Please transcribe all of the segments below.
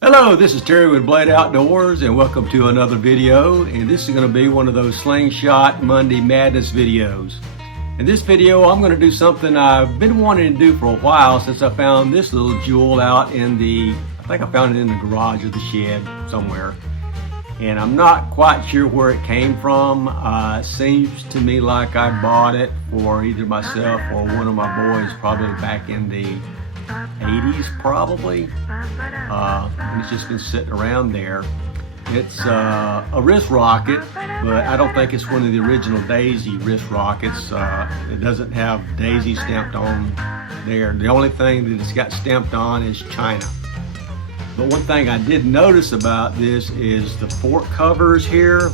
Hello, this is Terry with Blade Outdoors and welcome to another video, and this is going to be one of those Slingshot Monday Madness videos. In this video I'm going to do something I've been wanting to do for a while since I found this little jewel out in I think I found it in the garage or the shed somewhere, and I'm not quite sure where it came from. It seems to me like I bought it for either myself or one of my boys probably back in the 80s probably, and it's just been sitting around there. It's a wrist rocket, but I don't think it's one of the original Daisy wrist rockets. It doesn't have Daisy stamped on there. The only thing that it's got stamped on is China. But one thing I did notice about this is the fork covers here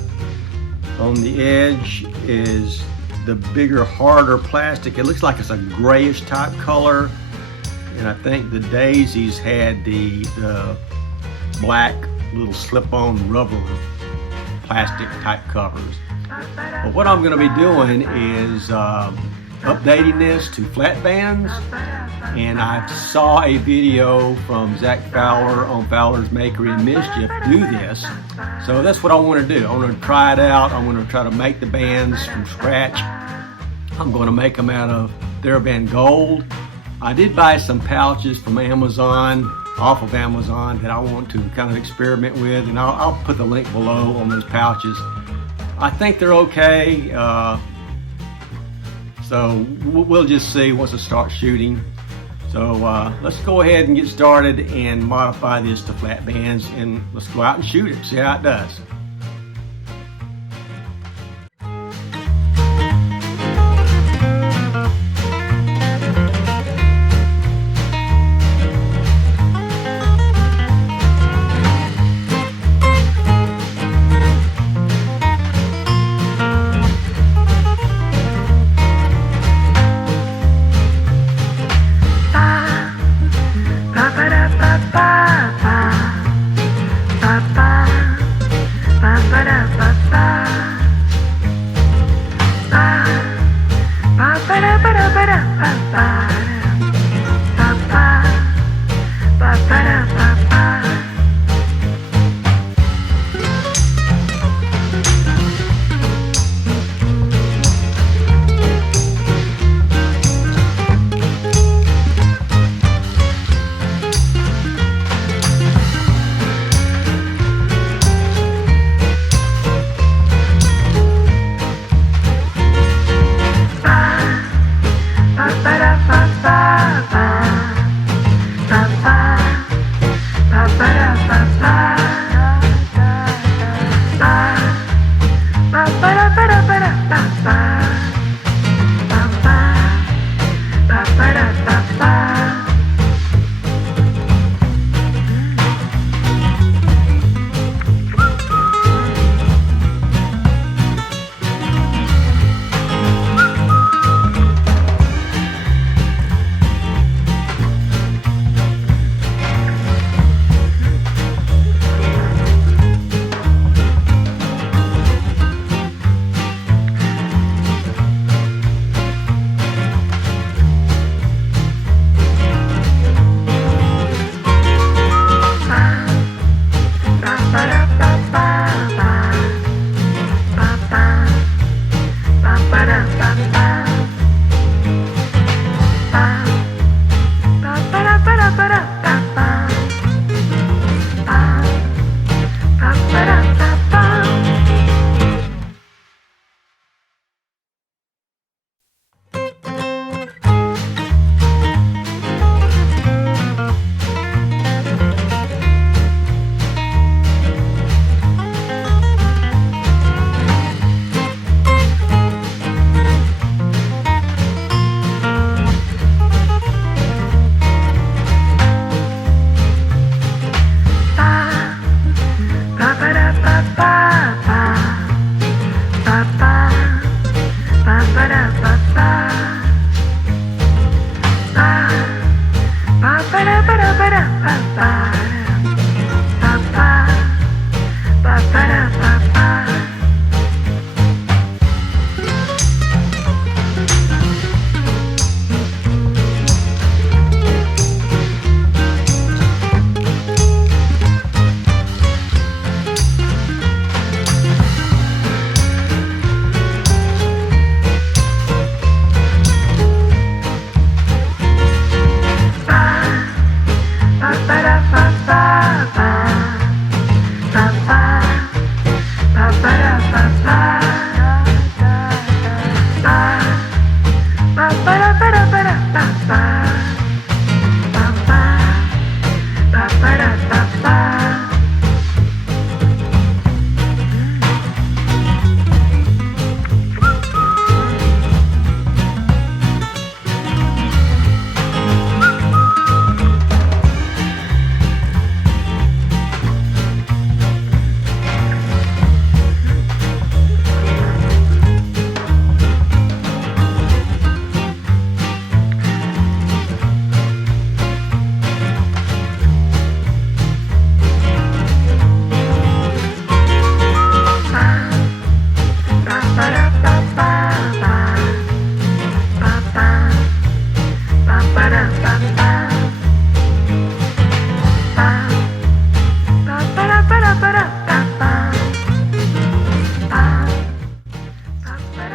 on the edge is the bigger, harder plastic. It looks like it's a grayish type color. And I think the Daisies had the black little slip-on rubber plastic type covers. But what I'm going to be doing is updating this to flat bands. And I saw a video from Zach Fowler on Fowler's Makery and Mischief do this. So that's what I want to do. I want to try it out. I want to try to make the bands from scratch. I'm going to make them out of TheraBand Gold. I did buy some pouches from Amazon, off of Amazon, that I want to kind of experiment with, and I'll put the link below on those pouches. I think they're okay, so we'll just see once I start shooting. So let's go ahead and get started and modify this to flat bands, and let's go out and shoot it, see how it does.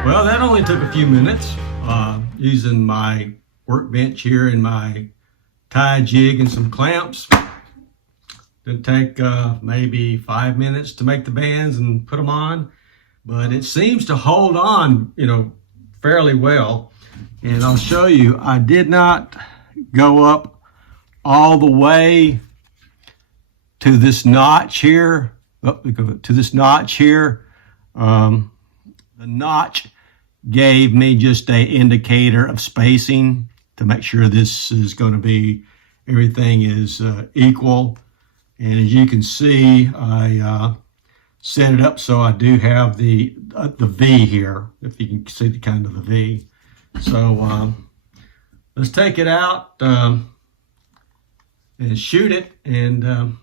Well, that only took a few minutes using my workbench here and my tie jig and some clamps. It'll take maybe 5 minutes to make the bands and put them on, but it seems to hold on, fairly well. And I'll show you, I did not go up all the way to this notch here, the notch gave me just an indicator of spacing to make sure this is going to be, everything is equal. And as you can see, I set it up so I do have the V here, if you can see the kind of the V. So let's take it out and shoot it, and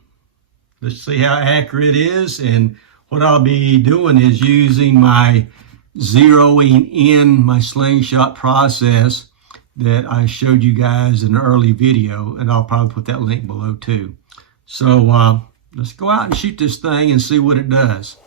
let's see how accurate it is. And what I'll be doing is using my zeroing in my slingshot process that I showed you guys in an early video, and I'll probably put that link below too. So let's go out and shoot this thing and see what it does.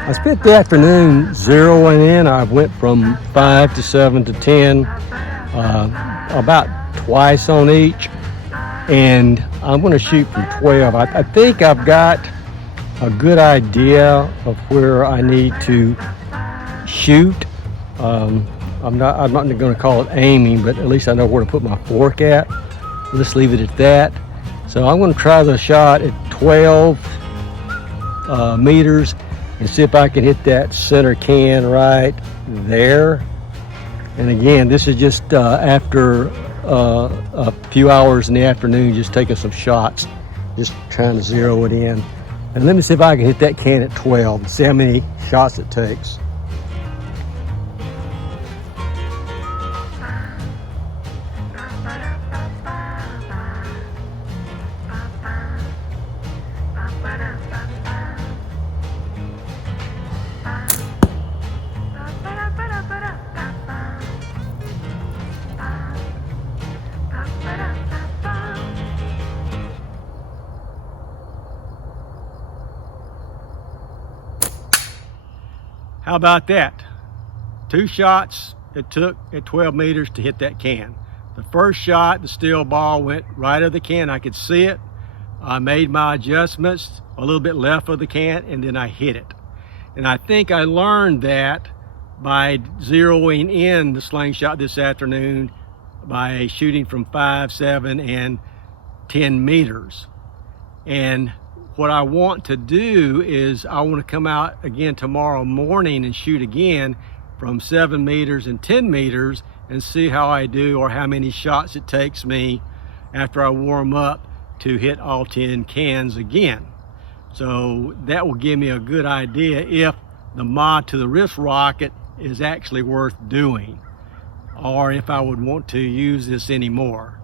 I spent the afternoon zeroing in. I went from 5 to 7 to 10, about twice on each, and I'm going to shoot from 12. I think I've got a good idea of where I need to shoot. I'm not going to call it aiming, but at least I know where to put my fork at. Let's leave it at that. So I'm going to try the shot at 12 meters and see if I can hit that center can right there. And again, this is just after a few hours in the afternoon, just taking some shots, just trying to zero it in. And let me see if I can hit that can at 12 and see how many shots it takes. How about that? 2 shots it took at 12 meters to hit that can. The first shot, the steel ball went right of the can. I could see it. I made my adjustments a little bit left of the can, and then I hit it. And I think I learned that by zeroing in the slingshot this afternoon by shooting from 5, 7, and 10 meters. And what I want to do is I want to come out again tomorrow morning and shoot again from 7 meters and 10 meters and see how I do, or how many shots it takes me after I warm up to hit all 10 cans again. So that will give me a good idea if the mod to the wrist rocket is actually worth doing, or if I would want to use this anymore.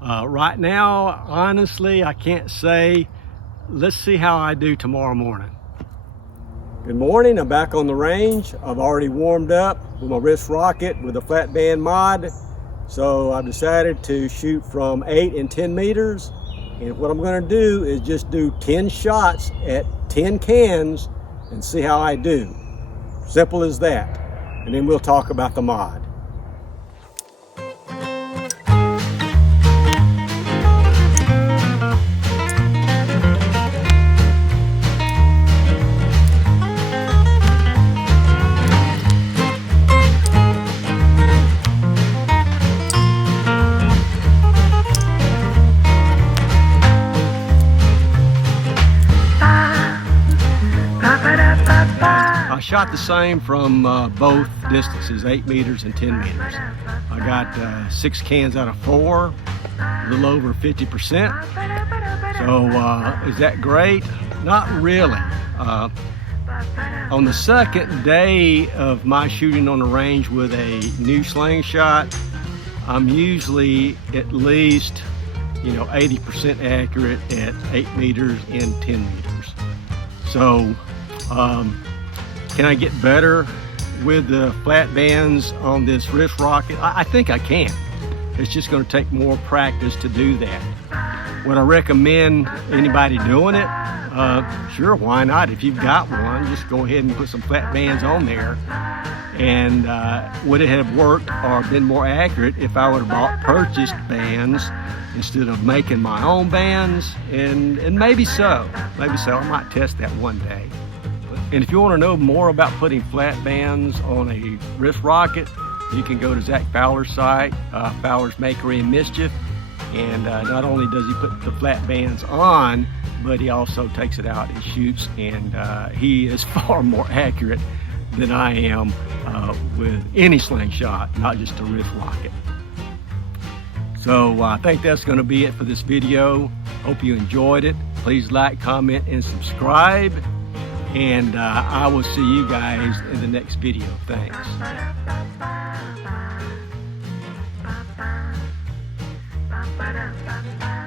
Right now, honestly, I can't say. Let's see how I do tomorrow morning. Good morning, I'm back on the range. I've already warmed up with my wrist rocket with a flat band mod. So I've decided to shoot from 8 and 10 meters. And what I'm gonna do is just do 10 shots at 10 cans and see how I do. Simple as that. And then we'll talk about the mod. I shot the same from both distances, 8 meters and 10 meters. I got 6 cans out of 4, a little over 50%. So is that great? Not really. On the second day of my shooting on the range with a new slingshot, I'm usually at least 80% accurate at 8 meters and 10 meters. So can I get better with the flat bands on this wrist rocket? I think I can. It's just going to take more practice to do that. Would I recommend anybody doing it? Sure, why not? If you've got one, just go ahead and put some flat bands on there. And would it have worked or been more accurate if I would have purchased bands instead of making my own bands? And maybe so. Maybe so. I might test that one day. And if you want to know more about putting flat bands on a wrist rocket, you can go to Zach Fowler's site, Fowler's Makery and Mischief. And not only does he put the flat bands on, but he also takes it out and shoots. And he is far more accurate than I am with any slingshot, not just a wrist rocket. So I think that's going to be it for this video. Hope you enjoyed it. Please like, comment, and subscribe. And I will see you guys in the next video. Thanks. Ba-ba-da-ba-ba.